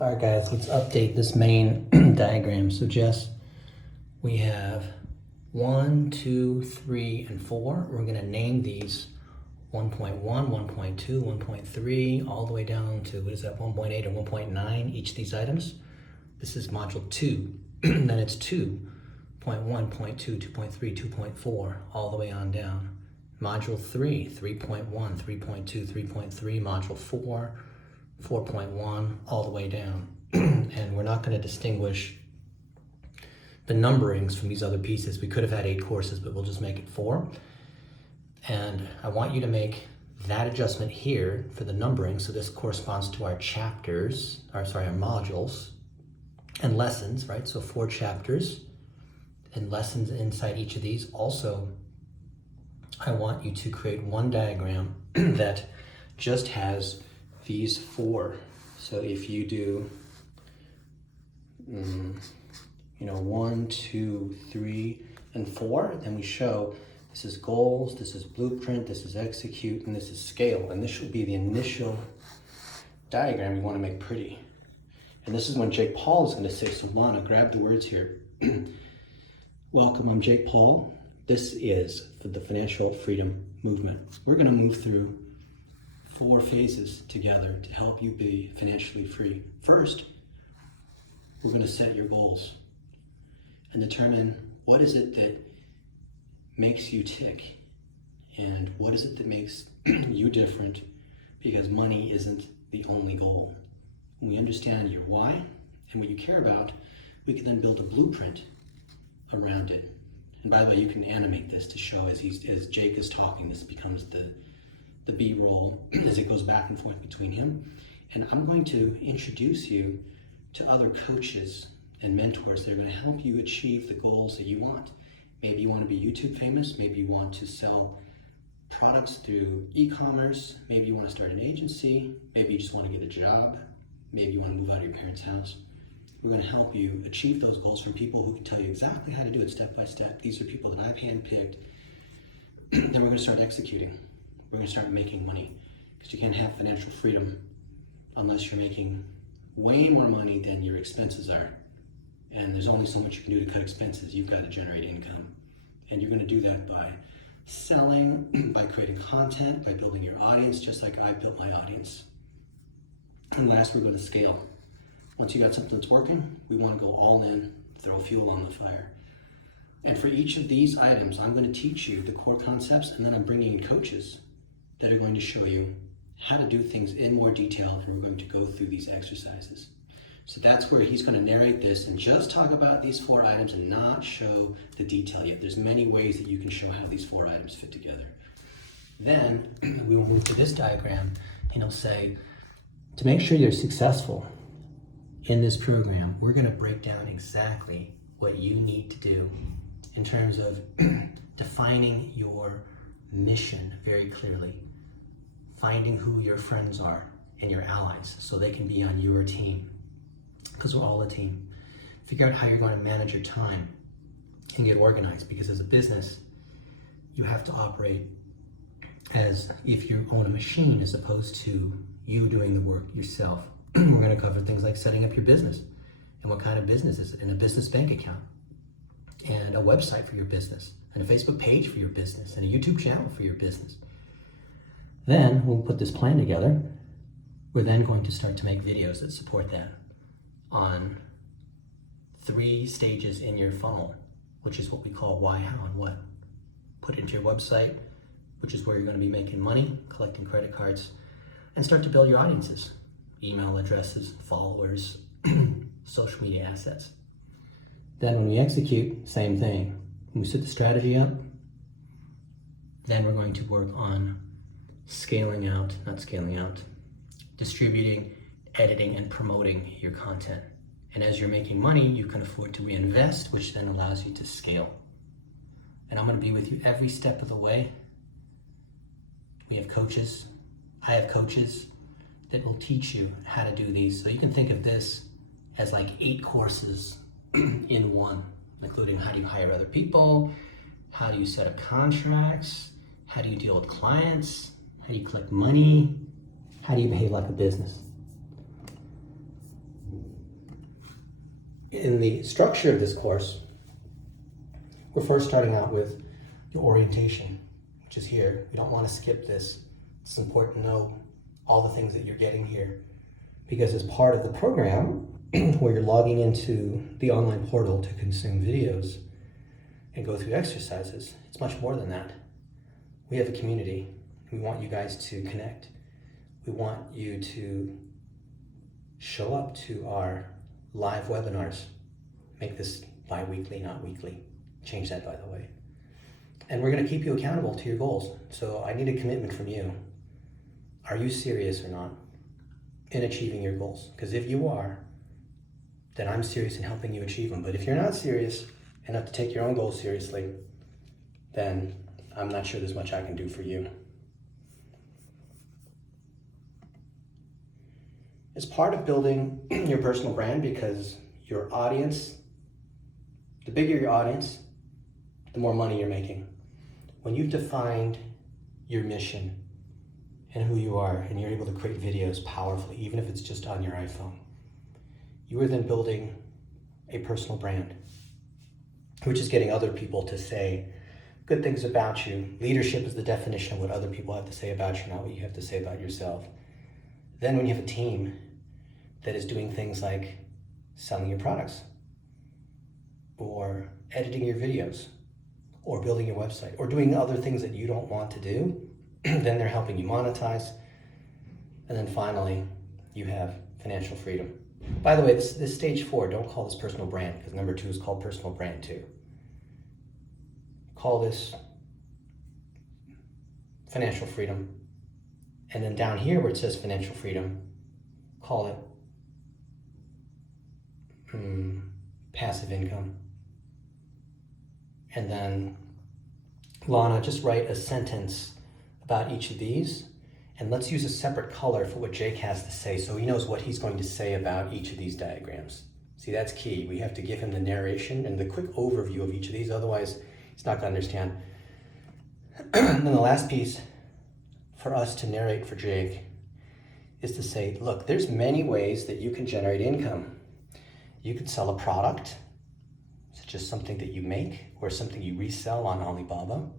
All right, guys, let's update this main diagram. So, Jess, we have 1, 2, 3, and 4. We're going to name these 1.1, 1.2, 1.3, all the way down to, 1.8 or 1.9, each of these items. This is module 2. Then it's 2.1, 0.2, 2.3, 2.4, all the way on down. Module 3, 3.1, 3.2, 3.3, module 4, 4.1, all the way down. And we're not going to distinguish the numberings from these other pieces. We could have had 8 courses, but we'll just make it 4. And I want you to make that adjustment here for the numbering. So this corresponds to our chapters, our modules and lessons, right? So 4 chapters and lessons inside each of these. Also, I want you to create one diagram that just has these 4. So if you do, 1, 2, 3, and 4, then we show this is goals, this is blueprint, this is execute, and this is scale. And this should be the initial diagram you want to make pretty. And this is when Jake Paul is going to say, so Lana, grab the words here. Welcome, I'm Jake Paul. This is for the Financial Freedom Movement. We're going to move through 4 phases together to help you be financially free. First, we're going to set your goals and determine what is it that makes you tick and what is it that makes you different, because money isn't the only goal. When we understand your why and what you care about, we can then build a blueprint around it. And by the way, you can animate this to show as Jake is talking, this becomes the B-roll as it goes back and forth between him. And I'm going to introduce you to other coaches and mentors that are going to help you achieve the goals that you want. Maybe you want to be YouTube famous. Maybe you want to sell products through e-commerce. Maybe you want to start an agency. Maybe you just want to get a job. Maybe you want to move out of your parents' house. We're going to help you achieve those goals from people who can tell you exactly how to do it step by step. These are people that I've handpicked. Then we're going to start executing. We're going to start making money, because you can't have financial freedom unless you're making way more money than your expenses are. And there's only so much you can do to cut expenses. You've got to generate income. And you're going to do that by selling, by creating content, by building your audience, just like I built my audience. And last, we're going to scale. Once you got something that's working, we want to go all in, throw fuel on the fire. And for each of these items, I'm going to teach you the core concepts, and then I'm bringing in coaches that are going to show you how to do things in more detail, and we're going to go through these exercises. So that's where he's going to narrate this and just talk about these 4 items and not show the detail yet. There's many ways that you can show how these 4 items fit together. Then we will move to this diagram, and he'll say, to make sure you're successful in this program, we're going to break down exactly what you need to do in terms of defining your mission very clearly, finding who your friends are and your allies so they can be on your team, because we're all a team. Figure out how you're going to manage your time and get organized, because as a business, you have to operate as if you own a machine as opposed to you doing the work yourself. We're going to cover things like setting up your business and what kind of business is it, and a business bank account, and a website for your business, and a Facebook page for your business, and a YouTube channel for your business. Then we'll put this plan together. We're then going to start to make videos that support that on 3 stages in your funnel, which is what we call why, how, and what. Put it into your website, which is where you're going to be making money, collecting credit cards, and start to build your audiences, email addresses, followers, social media assets. Then when we execute, same thing. When we set the strategy up, then we're going to work on distributing, editing, and promoting your content. And as you're making money, you can afford to reinvest, which then allows you to scale. And I'm going to be with you every step of the way. We have coaches. I have coaches that will teach you how to do these. So you can think of this as like 8 courses in one, including how do you hire other people, how do you set up contracts, how do you deal with clients, how do you collect money, how do you behave like a business. In the structure of this course, we're first starting out with your orientation, which is here. We don't want to skip this. It's important to know all the things that you're getting here, because as part of the program, where you're logging into the online portal to consume videos and go through exercises, it's much more than that. We have a community. We want you guys to connect. We want you to show up to our live webinars. Make this bi-weekly, not weekly. Change that, by the way. And we're going to keep you accountable to your goals. So I need a commitment from you. Are you serious or not in achieving your goals? Because if you are, then I'm serious in helping you achieve them. But if you're not serious enough to take your own goals seriously, then I'm not sure there's much I can do for you. It's part of building your personal brand, because your audience, the bigger your audience, the more money you're making. When you've defined your mission and who you are, and you're able to create videos powerfully, even if it's just on your iPhone, you are then building a personal brand, which is getting other people to say good things about you. Leadership is the definition of what other people have to say about you, not what you have to say about yourself. Then when you have a team that is doing things like selling your products, or editing your videos, or building your website, or doing other things that you don't want to do, then they're helping you monetize. And then finally, you have financial freedom. By the way, this stage 4, don't call this personal brand, because number 2 is called personal brand too. Call this financial freedom. And then down here where it says financial freedom, call it passive income. And then, Lana, just write a sentence about each of these, and let's use a separate color for what Jake has to say, so he knows what he's going to say about each of these diagrams. See, that's key. We have to give him the narration and the quick overview of each of these, otherwise he's not going to understand. And then the last piece for us to narrate for Jake is to say, look, there's many ways that you can generate income. You could sell a product, such as something that you make or something you resell on Alibaba,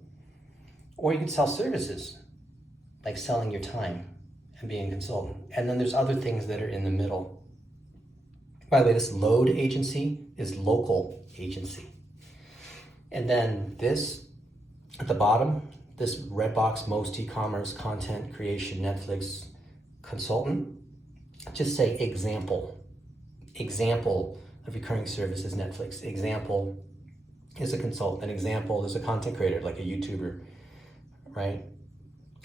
or you could sell services, like selling your time and being a consultant. And then there's other things that are in the middle. By the way, this load agency is local agency. And then this at the bottom, this red box, most e-commerce, content creation, Netflix, consultant, just say example. Example of recurring services, Netflix. Example is a consultant. An example is a content creator, like a YouTuber, right?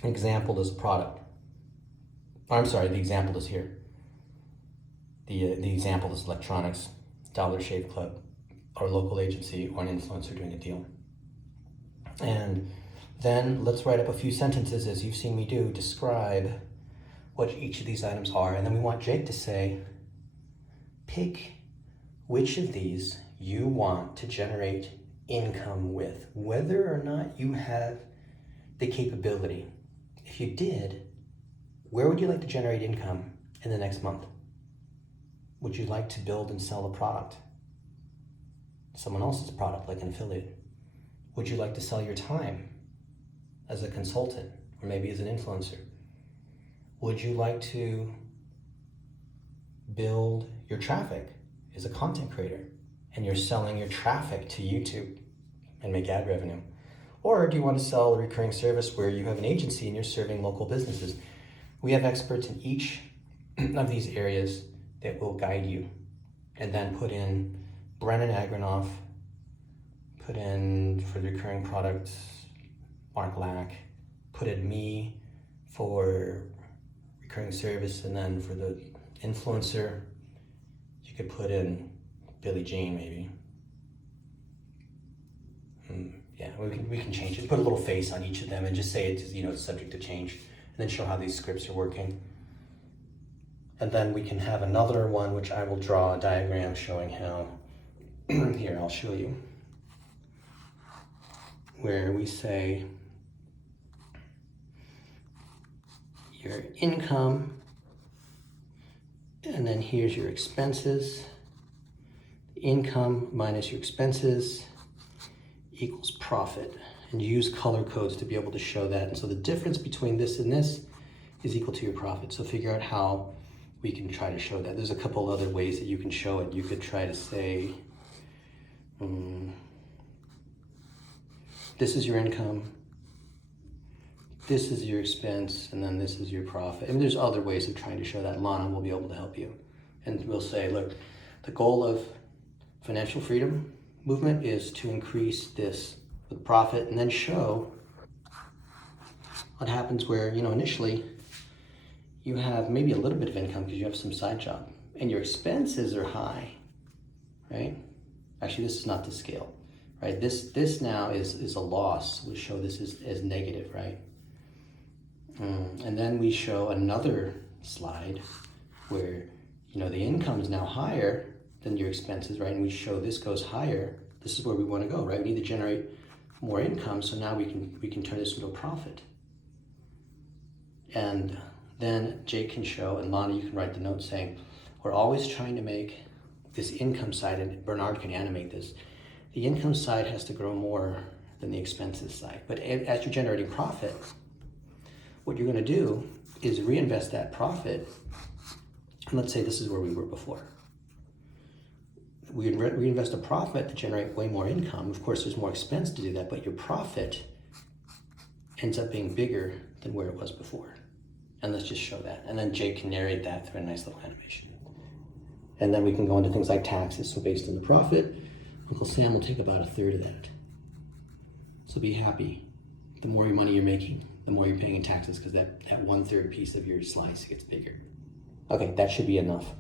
An example is a product. I'm sorry, the example is here. The example is electronics, Dollar Shave Club, or local agency, or an influencer doing a deal. And then let's write up a few sentences, as you've seen me do, describe what each of these items are. And then we want Jake to say, pick which of these you want to generate income with, whether or not you have the capability. If you did, where would you like to generate income in the next month? Would you like to build and sell a product? Someone else's product, like an affiliate? Would you like to sell your time as a consultant, or maybe as an influencer? Would you like to build your traffic as a content creator, and you're selling your traffic to YouTube and make ad revenue? Or do you want to sell a recurring service where you have an agency and you're serving local businesses? We have experts in each of these areas that will guide you. And then put in Brennan Agronoff, put in for the recurring products, Mark Lack, put in me for recurring service, and then for the influencer, you could put in Billie Jean maybe. Yeah, we can change it. Put a little face on each of them and just say it's, it's subject to change, and then show how these scripts are working. And then we can have another one, which I will draw a diagram showing how. Here, I'll show you. Where we say your income, and then here's your expenses. The income minus your expenses equals profit. And you use color codes to be able to show that. And so the difference between this and this is equal to your profit. So figure out how we can try to show that. There's a couple other ways that you can show it. You could try to say, this is your income, this is your expense, and then this is your profit. And there's other ways of trying to show that. Lana will be able to help you. And we'll say, look, the goal of financial freedom movement is to increase this with profit, and then show what happens where, initially you have maybe a little bit of income because you have some side job and your expenses are high, right? Actually, this is not the scale, right? This now is a loss. We show this as negative, right? And then we show another slide where, the income is now higher than your expenses, right? And we show this goes higher. This is where we want to go, right? We need to generate more income, so now we can turn this into a profit. And then Jake can show, and Lana, you can write the note saying, we're always trying to make this income side, and Bernard can animate this, the income side has to grow more than the expenses side. But as you're generating profit, what you're going to do is reinvest that profit. And let's say this is where we were before. We reinvest a profit to generate way more income. Of course, there's more expense to do that, but your profit ends up being bigger than where it was before. And let's just show that. And then Jake can narrate that through a nice little animation. And then we can go into things like taxes. So based on the profit, Uncle Sam will take about 1/3 of that. So be happy. The more money you're making, the more you're paying in taxes, because that 1/3 piece of your slice gets bigger. Okay, that should be enough.